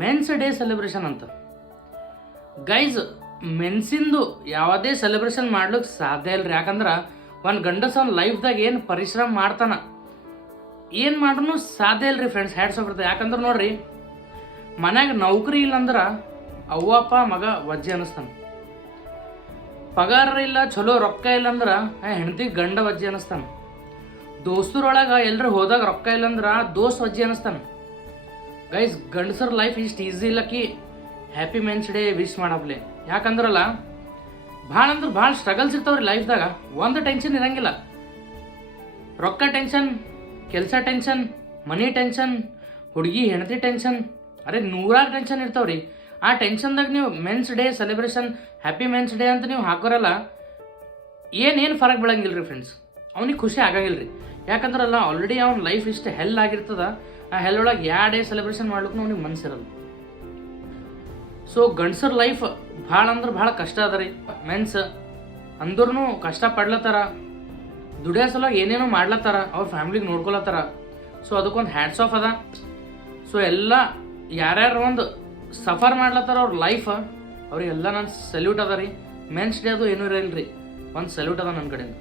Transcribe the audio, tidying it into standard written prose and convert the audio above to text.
Men's day celebration ಅಂತ. Guys, ಮೆನ್ಸಿಂದು ಯಾವುದೇ celebration ಮಾಡ್ಲಿಕ್ಕೆ ಸಾಧ್ಯ ಇಲ್ರಿ. ಯಾಕಂದ್ರೆ ಒಂದು ಗಂಡಸ ಅವ್ನ ಲೈಫ್ದಾಗ ಏನು ಪರಿಶ್ರಮ ಮಾಡ್ತಾನ, ಏನು ಮಾಡ್ರೂ ಸಾಧ್ಯ ಇಲ್ರಿ ಫ್ರೆಂಡ್ಸ್. ಹ್ಯಾಟ್ಸ್ ಆಫ್ ಇರ್ತದೆ. ಯಾಕಂದ್ರೆ ನೋಡ್ರಿ, ಮನ್ಯಾಗ ನೌಕರಿ ಇಲ್ಲಂದ್ರೆ ಅವ್ವಪ್ಪ ಮಗ ವಜ್ಜೆ ಅನ್ನಿಸ್ತಾನೆ. ಪಗಾರ ಇಲ್ಲ, ಚಲೋ ರೊಕ್ಕ ಇಲ್ಲ ಅಂದ್ರೆ ಹೆಂಡತಿ ಗಂಡ ವಜ್ಜೆ ಅನ್ನಿಸ್ತಾನೆ. ದೋಸ್ತರೊಳಗೆ ಎಲ್ಲರೂ ಹೋದಾಗ ರೊಕ್ಕ ಇಲ್ಲಂದ್ರೆ ದೋಸ್ತ್ ವಜ್ಜೆ ಅನ್ನಿಸ್ತಾನೆ. ಗೈಸ್, ಗಂಡಸರ ಲೈಫ್ ಇಷ್ಟು ಈಸಿ ಇಲ್ಲಕಿ ಹ್ಯಾಪಿ ಮೆನ್ಸ್ ಡೇ ವಿಶ್ ಮಾಡಪ್ಲೆ. ಯಾಕಂದ್ರಲ್ಲ, ಭಾಳ ಅಂದ್ರೆ ಭಾಳ ಸ್ಟ್ರಗಲ್ಸ್ ಇರ್ತಾವ್ರಿ ಲೈಫ್ದಾಗ. ಒಂದು ಟೆನ್ಷನ್ ಇರಂಗಿಲ್ಲ. ರೊಕ್ಕ ಟೆನ್ಷನ್, ಕೆಲಸ ಟೆನ್ಷನ್, ಮನಿ ಟೆನ್ಷನ್, ಹುಡುಗಿ ಹೆಂಡತಿ ಟೆನ್ಷನ್, ಅರೆ ನೂರಾರು ಟೆನ್ಷನ್ ಇರ್ತಾವ್ರಿ. ಆ ಟೆನ್ಷನ್ದಾಗ ನೀವು men's day celebration, happy men's day ಅಂತ ನೀವು ಹಾಕೋರಲ್ಲ, ಏನೇನು ಫರಕ್ ಬೀಳಂಗಿಲ್ಲ ರೀ ಫ್ರೆಂಡ್ಸ್. ಅವ್ನಿಗೆ ಖುಷಿ ಆಗಂಗಿಲ್ಲ ರೀ. ಯಾಕಂದ್ರಲ್ಲ, ಆಲ್ರೆಡಿ ಅವ್ನ ಲೈಫ್ ಇಷ್ಟು ಹೆಲ್ ಆಗಿರ್ತದ. ಆ ಹೆಲ್ ಒಳಗೆ ಡೇ ಸೆಲೆಬ್ರೇಷನ್ ಮಾಡ್ಲಿಕ್ಕೆ ಅವ್ನಿಗೆ ಮನಸ್ಸಿರಲ್ಲ. ಸೊ ಗಂಡಸರ ಲೈಫ್ ಭಾಳ ಅಂದ್ರೆ ಭಾಳ ಕಷ್ಟ ಅದ ರೀ. ಮೆನ್ಸ್ ಅಂದ್ರೂ ಕಷ್ಟ ಪಡ್ಲತ್ತಾರ, ದುಡಿಯೋ ಸಲ ಏನೇನೋ ಮಾಡ್ಲತ್ತಾರ, ಅವ್ರ ಫ್ಯಾಮ್ಲಿಗೆ ನೋಡ್ಕೊಳತ್ತಾರ. ಸೊ ಅದಕ್ಕೊಂದು ಹ್ಯಾಟ್ಸ್ ಆಫ್ ಅದ. ಸೊ ಎಲ್ಲ ಯಾರ್ಯಾರು ಒಂದು ಸಫರ್ ಮಾಡ್ಲತ್ತಾರ ಅವ್ರ ಲೈಫ್, ಅವರಿಗೆಲ್ಲ ನಾನು ಸಲ್ಯೂಟ್ ಅದ ರೀ. ಮೆನ್ಸ್ ಡೇ ಅದು ಏನೂ ಇರಲ್ಲ ರೀ, ಒಂದು ಸಲ್ಯೂಟ್ ಅದ ನನ್ನ ಕಡೆಯಿಂದ.